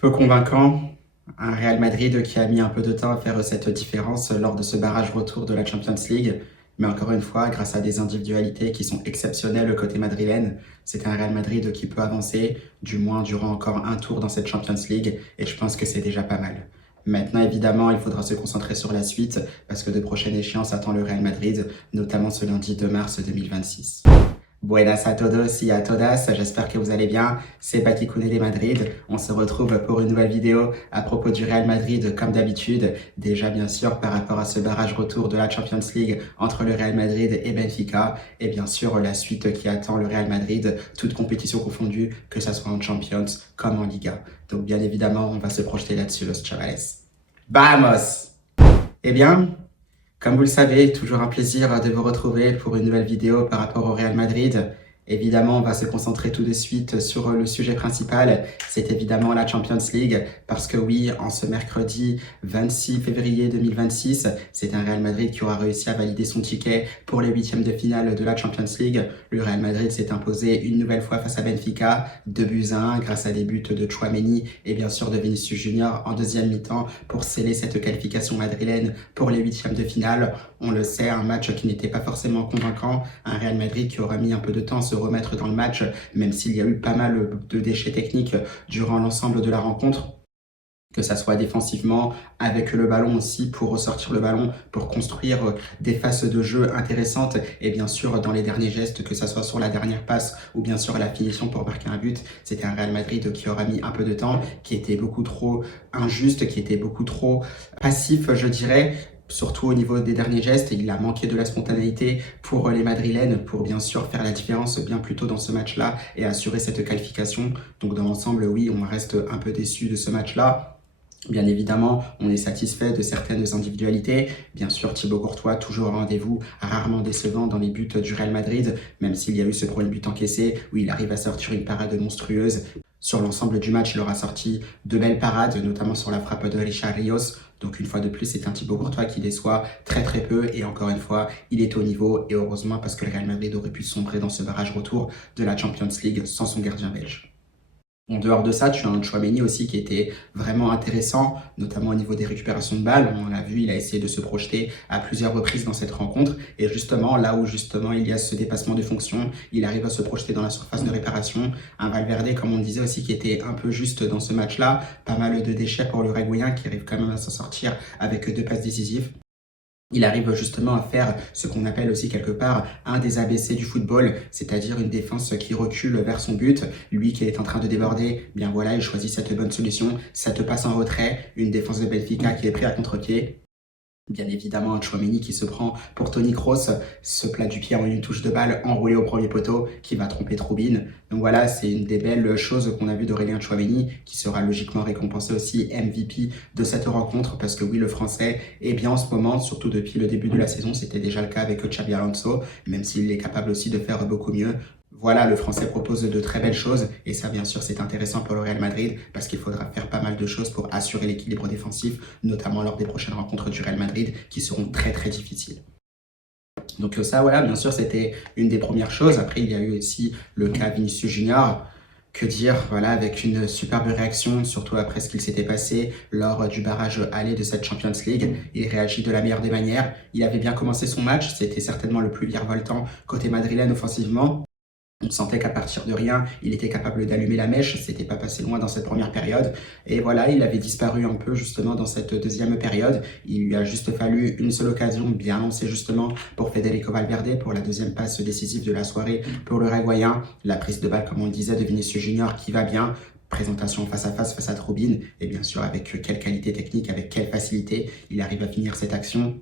Peu convaincant, un Real Madrid qui a mis un peu de temps à faire cette différence lors de ce barrage retour de la Champions League. Mais encore une fois, grâce à des individualités qui sont exceptionnelles côté madrilène, c'est un Real Madrid qui peut avancer, du moins durant encore un tour dans cette Champions League, et je pense que c'est déjà pas mal. Maintenant, évidemment, il faudra se concentrer sur la suite, parce que de prochaines échéances attend le Real Madrid, notamment ce lundi 2 mars 2026. Buenas a todos y a todas, j'espère que vous allez bien, c'est Baki Koune de Madrid. On se retrouve pour une nouvelle vidéo à propos du Real Madrid comme d'habitude. Déjà bien sûr par rapport à ce barrage retour de la Champions League entre le Real Madrid et Benfica. Et bien sûr la suite qui attend le Real Madrid, toute compétition confondue, que ce soit en Champions comme en Liga. Donc bien évidemment on va se projeter là-dessus los chavales. Vamos! Eh bien, comme vous le savez, toujours un plaisir de vous retrouver pour une nouvelle vidéo par rapport au Real Madrid. Évidemment, on va se concentrer tout de suite sur le sujet principal, c'est évidemment la Champions League, parce que oui, en ce mercredi 26 février 2026, c'est un Real Madrid qui aura réussi à valider son ticket pour les huitièmes de finale de la Champions League. Le Real Madrid s'est imposé une nouvelle fois face à Benfica, 2-1 grâce à des buts de Tchouaméni et bien sûr de Vinicius Junior en deuxième mi-temps pour sceller cette qualification madrilène pour les huitièmes de finale. On le sait, un match qui n'était pas forcément convaincant, un Real Madrid qui aura mis un peu de temps à se remettre dans le match, même s'il y a eu pas mal de déchets techniques durant l'ensemble de la rencontre, que ça soit défensivement, avec le ballon aussi, pour ressortir le ballon, pour construire des phases de jeu intéressantes, et bien sûr dans les derniers gestes, que ça soit sur la dernière passe ou bien sûr la finition pour marquer un but. C'était un Real Madrid qui aura mis un peu de temps, qui était beaucoup trop injuste, qui était beaucoup trop passif, je dirais, surtout au niveau des derniers gestes. Il a manqué de la spontanéité pour les Madrilènes, pour bien sûr faire la différence bien plus tôt dans ce match-là et assurer cette qualification. Donc dans l'ensemble, oui, on reste un peu déçu de ce match-là. Bien évidemment, on est satisfait de certaines individualités. Bien sûr, Thibaut Courtois, toujours au rendez-vous, rarement décevant dans les buts du Real Madrid, même s'il y a eu ce premier but encaissé, où il arrive à sortir une parade monstrueuse. Sur l'ensemble du match, il aura sorti de belles parades, notamment sur la frappe de Richard Rios. Donc une fois de plus, c'est un Thibaut Courtois qui déçoit très très peu. Et encore une fois, il est au niveau. Et heureusement, parce que le Real Madrid aurait pu sombrer dans ce barrage retour de la Champions League sans son gardien belge. En dehors de ça, tu as un Tchouaméni aussi qui était vraiment intéressant, notamment au niveau des récupérations de balles. On l'a vu, il a essayé de se projeter à plusieurs reprises dans cette rencontre. Et justement, là où justement il y a ce dépassement de fonction, il arrive à se projeter dans la surface de réparation. Un Valverde, comme on disait aussi, qui était un peu juste dans ce match-là. Pas mal de déchets pour l'Uruguayen qui arrive quand même à s'en sortir avec deux passes décisives. Il arrive justement à faire ce qu'on appelle aussi quelque part un des ABC du football, c'est-à-dire une défense qui recule vers son but. Lui qui est en train de déborder, bien voilà, il choisit cette bonne solution, cette passe en retrait, une défense de Benfica qui est prise à contre-pied. Bien évidemment, un Tchouaméni qui se prend pour Toni Kroos, ce plat du pied en une touche de balle enroulé au premier poteau qui va tromper Troubine. Donc voilà, c'est une des belles choses qu'on a vues d'Aurélien Tchouaméni qui sera logiquement récompensé aussi MVP de cette rencontre parce que oui, le français est bien en ce moment, surtout depuis le début de la saison. C'était déjà le cas avec Xabi Alonso, même s'il est capable aussi de faire beaucoup mieux. Voilà, le français propose de très belles choses et ça bien sûr c'est intéressant pour le Real Madrid parce qu'il faudra faire pas mal de choses pour assurer l'équilibre défensif, notamment lors des prochaines rencontres du Real Madrid qui seront très très difficiles. Donc ça voilà, bien sûr c'était une des premières choses. Après il y a eu aussi le cas Vinicius Junior. Que dire, voilà, avec une superbe réaction, surtout après ce qu'il s'était passé lors du barrage aller de cette Champions League. Il réagit de la meilleure des manières. Il avait bien commencé son match, c'était certainement le plus virevoltant côté madrilène offensivement. On sentait qu'à partir de rien, il était capable d'allumer la mèche, c'était pas passé loin dans cette première période. Et voilà, il avait disparu un peu justement dans cette deuxième période. Il lui a juste fallu une seule occasion bien lancée justement pour Federico Valverde, pour la deuxième passe décisive de la soirée pour le Uruguayen. La prise de balle, comme on le disait, de Vinicius Junior qui va bien. Présentation face à Troubine. Et bien sûr, avec quelle qualité technique, avec quelle facilité il arrive à finir cette action.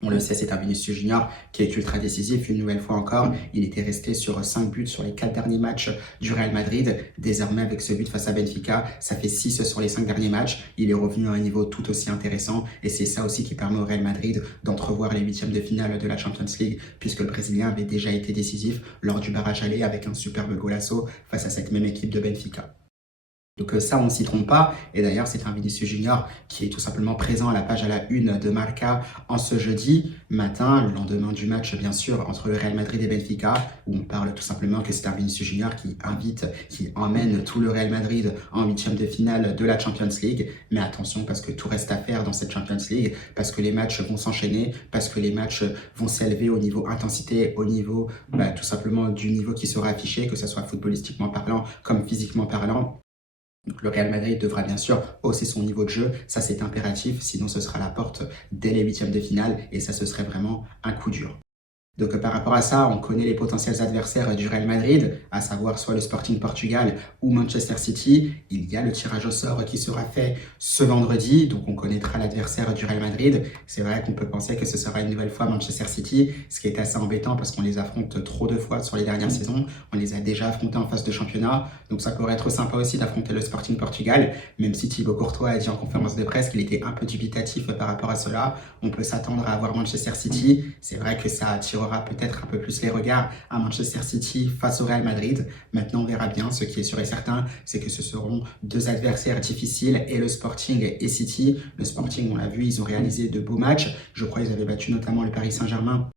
On le sait, c'est un Vinicius Junior qui est ultra décisif. Une nouvelle fois encore, il était resté sur 5 buts sur les 4 derniers matchs du Real Madrid. Désormais, avec ce but face à Benfica, ça fait 6 sur les 5 derniers matchs. Il est revenu à un niveau tout aussi intéressant. Et c'est ça aussi qui permet au Real Madrid d'entrevoir les huitièmes de finale de la Champions League, puisque le Brésilien avait déjà été décisif lors du barrage aller avec un superbe golasso face à cette même équipe de Benfica. Donc ça, on ne s'y trompe pas. Et d'ailleurs, c'est un Vinicius Junior qui est tout simplement présent à la page à la une de Marca en ce jeudi matin, le lendemain du match, bien sûr, entre le Real Madrid et Benfica, où on parle tout simplement que c'est un Vinicius Junior qui emmène tout le Real Madrid en huitième de finale de la Champions League. Mais attention, parce que tout reste à faire dans cette Champions League, parce que les matchs vont s'enchaîner, parce que les matchs vont s'élever au niveau intensité, au niveau tout simplement du niveau qui sera affiché, que ce soit footballistiquement parlant comme physiquement parlant. Donc le Real Madrid devra bien sûr hausser son niveau de jeu, ça c'est impératif, sinon ce sera la porte dès les huitièmes de finale et ça ce serait vraiment un coup dur. Donc par rapport à ça, on connaît les potentiels adversaires du Real Madrid, à savoir soit le Sporting Portugal ou Manchester City. Il y a le tirage au sort qui sera fait ce vendredi, donc on connaîtra l'adversaire du Real Madrid. C'est vrai qu'on peut penser que ce sera une nouvelle fois Manchester City, ce qui est assez embêtant parce qu'on les affronte trop de fois sur les dernières saisons. On les a déjà affrontés en phase de championnat, donc ça pourrait être sympa aussi d'affronter le Sporting Portugal, même si Thibaut Courtois a dit en conférence de presse qu'il était un peu dubitatif par rapport à cela. On peut s'attendre à avoir Manchester City. C'est vrai que ça attirera peut-être un peu plus les regards à Manchester City face au Real Madrid. Maintenant, on verra bien. Ce qui est sûr et certain, c'est que ce seront deux adversaires difficiles, et le Sporting et City. Le Sporting, on l'a vu, ils ont réalisé de beaux matchs. Je crois qu'ils avaient battu notamment le Paris Saint-Germain,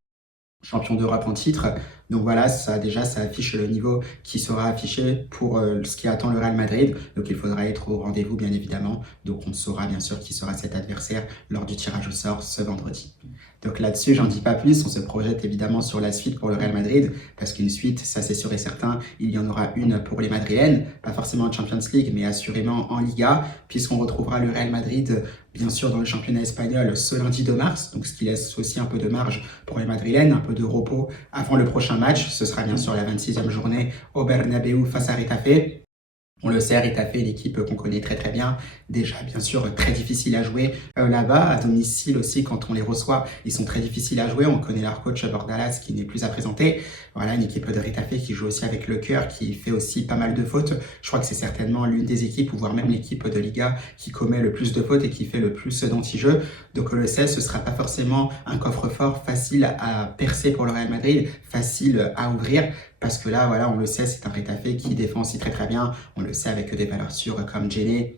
champion d'Europe en titre. Donc voilà, ça déjà, ça affiche le niveau qui sera affiché pour ce qui attend le Real Madrid. Donc il faudra être au rendez-vous, bien évidemment. Donc on saura bien sûr qui sera cet adversaire lors du tirage au sort ce vendredi. Donc là-dessus, j'en dis pas plus. On se projette évidemment sur la suite pour le Real Madrid, parce qu'une suite, ça c'est sûr et certain, il y en aura une pour les Madrilènes, pas forcément en Champions League, mais assurément en Liga, puisqu'on retrouvera le Real Madrid, bien sûr, dans le championnat espagnol ce lundi 2 mars, donc ce qui laisse aussi un peu de marge pour les Madrilènes, un peu de repos avant le prochain match. Ce sera bien sûr la 26e journée au Bernabéu face à Retafe. On le sait, Retafe, l'équipe qu'on connaît très très bien, déjà bien sûr très difficile à jouer là-bas, à domicile aussi quand on les reçoit, ils sont très difficiles à jouer. On connaît leur coach Bordalas qui n'est plus à présenter. Voilà, une équipe de Retafe qui joue aussi avec le cœur, qui fait aussi pas mal de fautes. Je crois que c'est certainement l'une des équipes, ou voire même l'équipe de Liga, qui commet le plus de fautes et qui fait le plus d'anti-jeu. Donc on le sait, ce ne sera pas forcément un coffre-fort facile à percer pour le Real Madrid, facile à ouvrir. Parce que là, voilà, on le sait, c'est un Retafe qui défend aussi très très bien. On le sait avec des valeurs sûres comme Djene.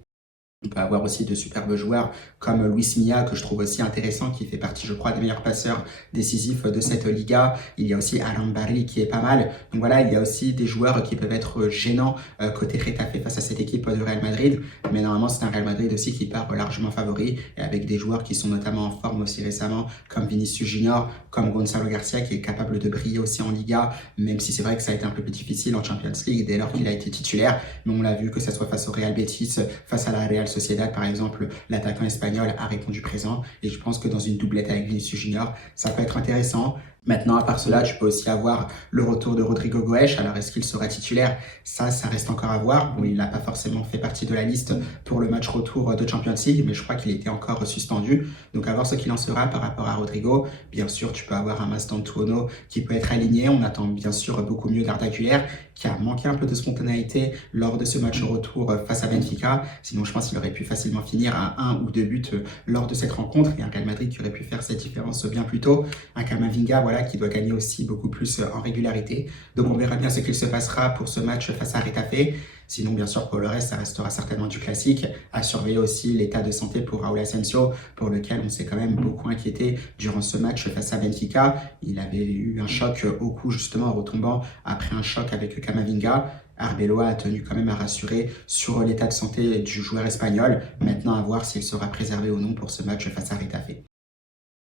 On peut avoir aussi de superbes joueurs comme Luis Milla, que je trouve aussi intéressant, qui fait partie, je crois, des meilleurs passeurs décisifs de cette Liga. Il y a aussi Alan Barry qui est pas mal. Donc voilà, il y a aussi des joueurs qui peuvent être gênants côté Retafe face à cette équipe de Real Madrid. Mais normalement, c'est un Real Madrid aussi qui part largement favori, et avec des joueurs qui sont notamment en forme aussi récemment, comme Vinicius Junior, comme Gonzalo Garcia, qui est capable de briller aussi en Liga, même si c'est vrai que ça a été un peu plus difficile en Champions League dès lors qu'il a été titulaire. Mais on l'a vu, que ce soit face au Real Betis, face à la Real Sociedad par exemple, l'attaquant espagnol a répondu présent, et je pense que dans une doublette avec Vinicius Junior, ça peut être intéressant. Maintenant, à part cela, tu peux aussi avoir le retour de Rodrigo Goes. Alors, est-ce qu'il sera titulaire? Ça reste encore à voir. Bon, il n'a pas forcément fait partie de la liste pour le match retour de Champions League, mais je crois qu'il était encore suspendu. Donc, à voir ce qu'il en sera par rapport à Rodrigo. Bien sûr, tu peux avoir un Mastantuono qui peut être aligné. On attend bien sûr beaucoup mieux d'Arda Güler, qui a manqué un peu de spontanéité lors de ce match retour face à Benfica. Sinon, je pense qu'il aurait pu facilement finir à 1 ou 2 buts lors de cette rencontre. Et un Real Madrid qui aurait pu faire cette différence bien plus tôt. Un Camavinga, voilà, qui doit gagner aussi beaucoup plus en régularité. Donc on verra bien ce qu'il se passera pour ce match face à Retafe. Sinon, bien sûr, pour le reste, ça restera certainement du classique. À surveiller aussi l'état de santé pour Raúl Asensio, pour lequel on s'est quand même beaucoup inquiété durant ce match face à Benfica. Il avait eu un choc au cou, justement, en retombant après un choc avec Camavinga. Arbeloa a tenu quand même à rassurer sur l'état de santé du joueur espagnol. Maintenant, à voir s'il sera préservé ou non pour ce match face à Retafe.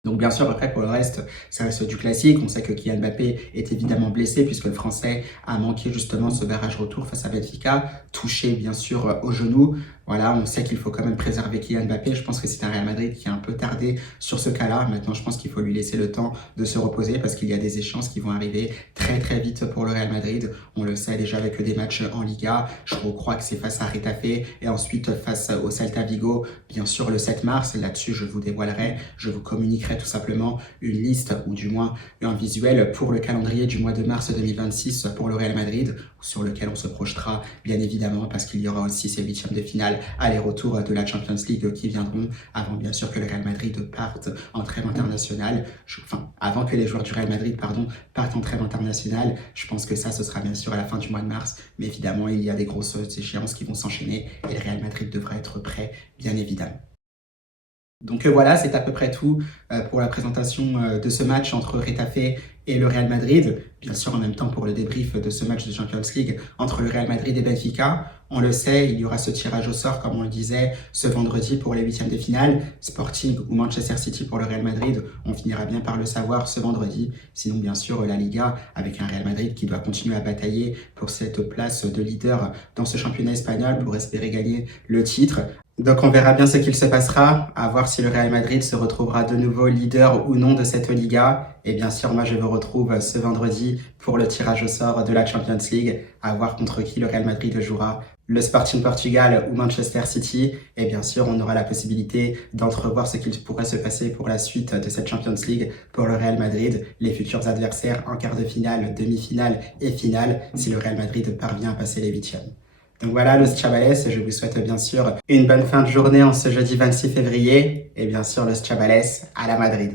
Donc bien sûr, après pour le reste, ça reste du classique. On sait que Kylian Mbappé est évidemment blessé, puisque le Français a manqué justement ce barrage retour face à Benfica, touché bien sûr au genou. Voilà, on sait qu'il faut quand même préserver Kylian Mbappé. Je pense que c'est un Real Madrid qui a un peu tardé sur ce cas-là. Maintenant, je pense qu'il faut lui laisser le temps de se reposer, parce qu'il y a des échéances qui vont arriver très très vite pour le Real Madrid. On le sait déjà avec des matchs en Liga. Je crois que c'est face à Retafe et ensuite face au Celta Vigo, bien sûr le 7 mars. Là-dessus, je vous dévoilerai, je vous communiquerai ferai tout simplement une liste, ou du moins un visuel pour le calendrier du mois de mars 2026 pour le Real Madrid, sur lequel on se projetera bien évidemment, parce qu'il y aura aussi ces huitièmes de finale aller-retour de la Champions League qui viendront avant bien sûr que le Real Madrid parte en trêve internationale, avant que les joueurs du Real Madrid partent en trêve internationale. Je pense que ça, ce sera bien sûr à la fin du mois de mars, mais évidemment il y a des grosses échéances qui vont s'enchaîner et le Real Madrid devra être prêt bien évidemment. Donc voilà, c'est à peu près tout pour la présentation de ce match entre Retafe et le Real Madrid. Bien sûr, en même temps, pour le débrief de ce match de Champions League entre le Real Madrid et Benfica. On le sait, il y aura ce tirage au sort, comme on le disait, ce vendredi pour les huitièmes de finale. Sporting ou Manchester City pour le Real Madrid, on finira bien par le savoir ce vendredi. Sinon, bien sûr, la Liga, avec un Real Madrid qui doit continuer à batailler pour cette place de leader dans ce championnat espagnol pour espérer gagner le titre. Donc on verra bien ce qu'il se passera, à voir si le Real Madrid se retrouvera de nouveau leader ou non de cette Liga. Et bien sûr, moi je vous retrouve ce vendredi pour le tirage au sort de la Champions League, à voir contre qui le Real Madrid jouera, le Sporting Portugal ou Manchester City. Et bien sûr, on aura la possibilité d'entrevoir ce qu'il pourrait se passer pour la suite de cette Champions League pour le Real Madrid, les futurs adversaires en quart de finale, demi-finale et finale, si le Real Madrid parvient à passer les huitièmes. Donc voilà, los chavales, je vous souhaite bien sûr une bonne fin de journée en ce jeudi 26 février. Et bien sûr, los chavales, à la Madrid.